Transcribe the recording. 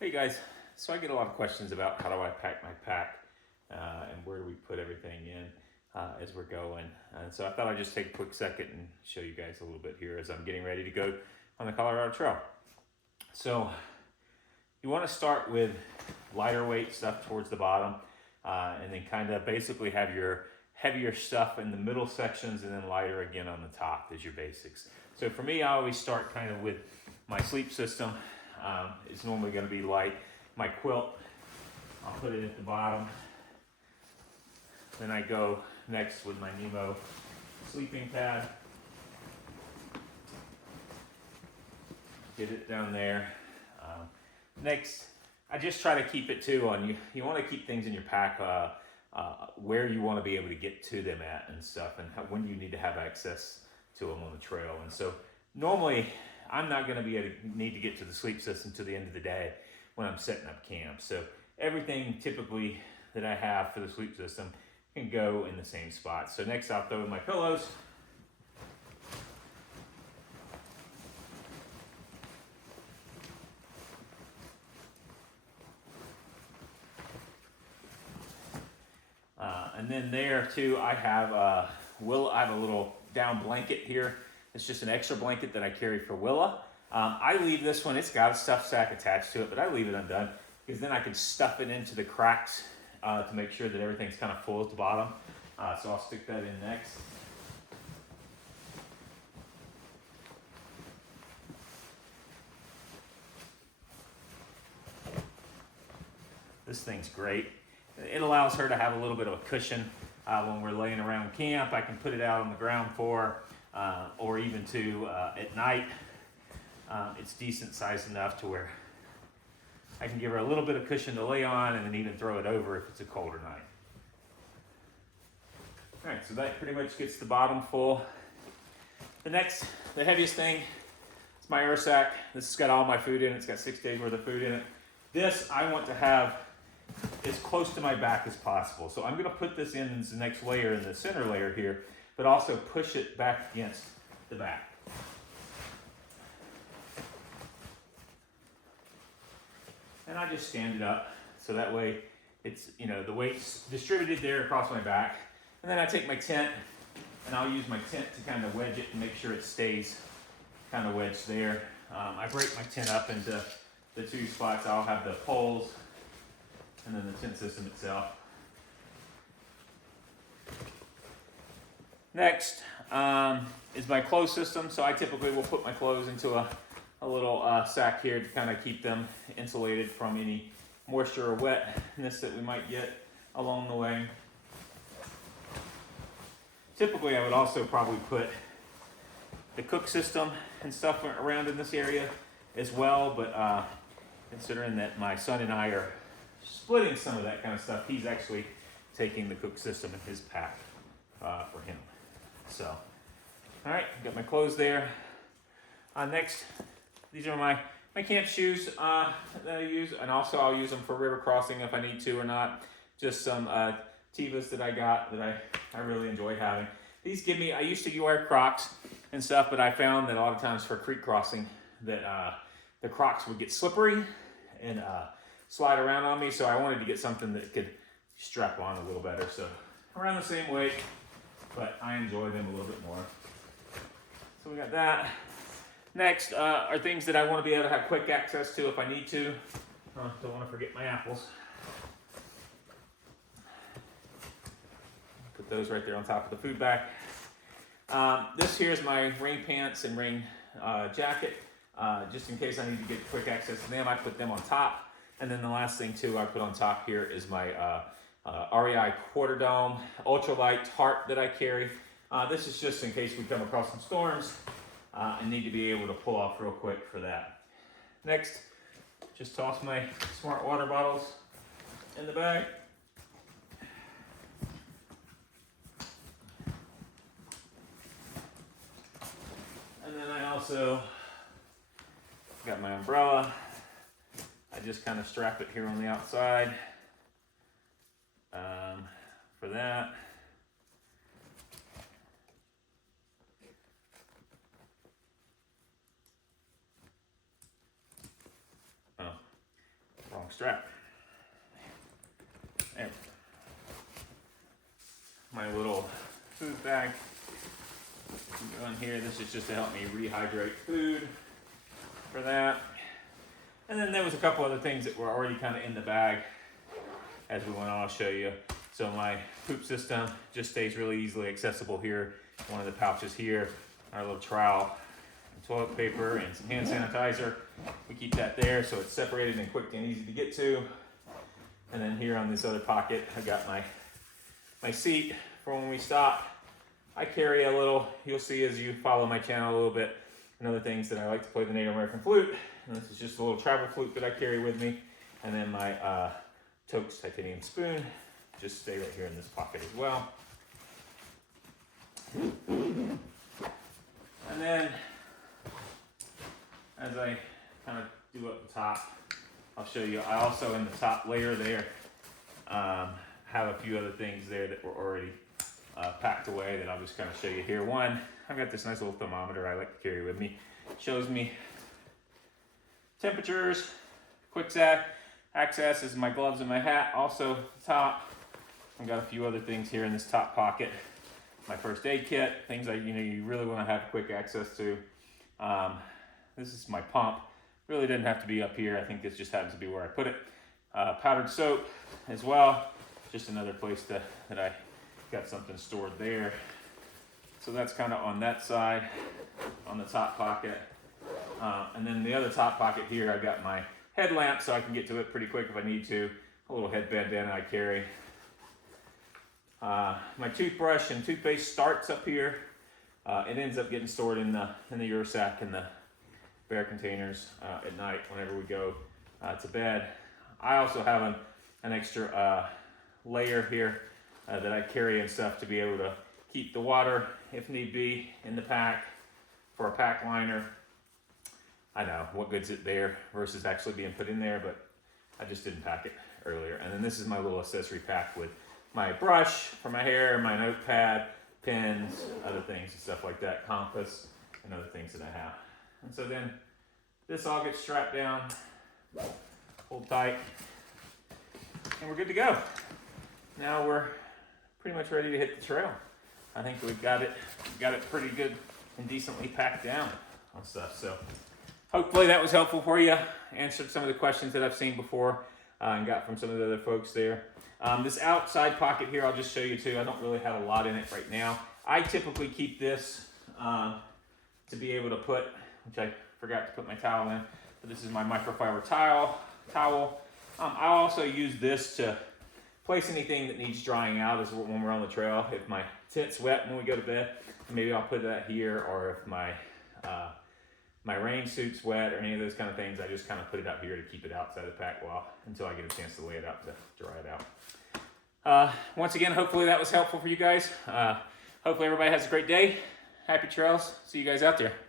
Hey guys, so I get a lot of questions about how do I pack my pack and where do we put everything in as we're going. And so I thought I'd just take a quick second and show you guys a little bit here as I'm getting ready to go on the Colorado Trail. So you want to start with lighter weight stuff towards the bottom and then kind of basically have your heavier stuff in the middle sections and then lighter again on the top is your basics. So for me, I always start kind of with my sleep system. It's normally going to be light. My quilt, I'll put it at the bottom. Then I go next with my Nemo sleeping pad. Get it down there. Next, I just try to keep it too on you. You want to keep things in your pack where you want to be able to get to them at and stuff, and when you need to have access to them on the trail. And so normally, I'm not going to be able to need to get to the sleep system to the end of the day when I'm setting up camp. So everything typically that I have for the sleep system can go in the same spot. So next I'll throw in my pillows. And then there too, I have a little down blanket here. It's just an extra blanket that I carry for Willa. I leave this one, it's got a stuffed sack attached to it, but I leave it undone because then I can stuff it into the cracks to make sure that everything's kind of full at the bottom. So I'll stick that in next. This thing's great. It allows her to have a little bit of a cushion when we're laying around camp. I can put it out on the ground for her, or even at night. It's decent size enough to where I can give her a little bit of cushion to lay on and then even throw it over if it's a colder night. All right, so that pretty much gets the bottom full. The heaviest thing is my air sack. This has got all my food in it. It's got 6 days worth of food in it. This I want to have as close to my back as possible. So I'm gonna put this in as the next layer, in the center layer here, but also push it back against the back. And I just stand it up so that way it's, the weight's distributed there across my back. And then I take my tent and I'll use my tent to kind of wedge it and make sure it stays kind of wedged there. I break my tent up into the two spots. I'll have the poles and then the tent system itself. Next is my clothes system. So I typically will put my clothes into a little sack here to kind of keep them insulated from any moisture or wetness that we might get along the way. Typically, I would also probably put the cook system and stuff around in this area as well, but considering that my son and I are splitting some of that kind of stuff, he's actually taking the cook system in his pack for him. So, all right, got my clothes there. Next, these are my camp shoes that I use, and also I'll use them for river crossing if I need to or not. Just some Tevas that I got that I really enjoy having. These I used to wear Crocs and stuff, but I found that a lot of times for creek crossing that the Crocs would get slippery and slide around on me, so I wanted to get something that could strap on a little better. So around the same weight, but I enjoy them a little bit more. So we got that. Next are things that I want to be able to have quick access to if I need to. Don't want to forget my apples. Put those right there on top of the food bag. This here is my rain pants and rain jacket. Just in case I need to get quick access to them, I put them on top. And then the last thing too I put on top here is my REI quarter dome ultralight tarp that I carry. This is just in case we come across some storms and need to be able to pull off real quick for that. Next, just toss my smart water bottles in the bag. And then I also got my umbrella. I just kind of strap it here on the outside for that. wrong strap. There. My little food bag. Go in here. This is just to help me rehydrate food for that. And then there was a couple other things that were already kind of in the bag as we went on. I'll show you. So my poop system just stays really easily accessible here. One of the pouches here, our little trowel, and toilet paper, and some hand sanitizer. We keep that there so it's separated and quick and easy to get to. And then here on this other pocket, I got my seat for when we stop. I carry a little, you'll see as you follow my channel a little bit, and other things that I like to play the Native American flute. And this is just a little travel flute that I carry with me. And then my Toast titanium spoon just stay right here in this pocket as well. And then, as I kind of do up the top, I'll show you, I also in the top layer there have a few other things there that were already packed away that I'll just kind of show you here. One, I've got this nice little thermometer I like to carry with me. Shows me temperatures, quick access is my gloves and my hat. Also at the top, I've got a few other things here in this top pocket. My first aid kit, things that you really want to have quick access to. This is my pump. Really didn't have to be up here. I think this just happens to be where I put it. Powdered soap as well. Just another place that I got something stored there. So that's kind of on that side, on the top pocket. And then the other top pocket here, I got my headlamp so I can get to it pretty quick if I need to. A little headband bandana I carry. My toothbrush and toothpaste starts up here. It ends up getting stored in the Eurosack in the bear containers at night whenever we go to bed. I also have an extra layer here that I carry and stuff to be able to keep the water, if need be, in the pack for a pack liner. I know, what good's it there versus actually being put in there, but I just didn't pack it earlier. And then this is my little accessory pack with my brush for my hair, my notepad, pens, other things and stuff like that, compass, and other things that I have. And so then this all gets strapped down, hold tight, and we're good to go. Now we're pretty much ready to hit the trail. I think we got it pretty good and decently packed down on stuff. So hopefully that was helpful for you. Answered some of the questions that I've seen before and got from some of the other folks there. This outside pocket here, I'll just show you too. I don't really have a lot in it right now. I typically keep this to be able to put, which I forgot to put my towel in, but this is my microfiber towel. I'll also use this to place anything that needs drying out as when we're on the trail. If my tent's wet when we go to bed, maybe I'll put that here, or if my my rain suit's wet or any of those kind of things, I just kind of put it out here to keep it outside the pack until I get a chance to lay it out to dry it out. Once again, hopefully that was helpful for you guys. Hopefully everybody has a great day. Happy trails. See you guys out there.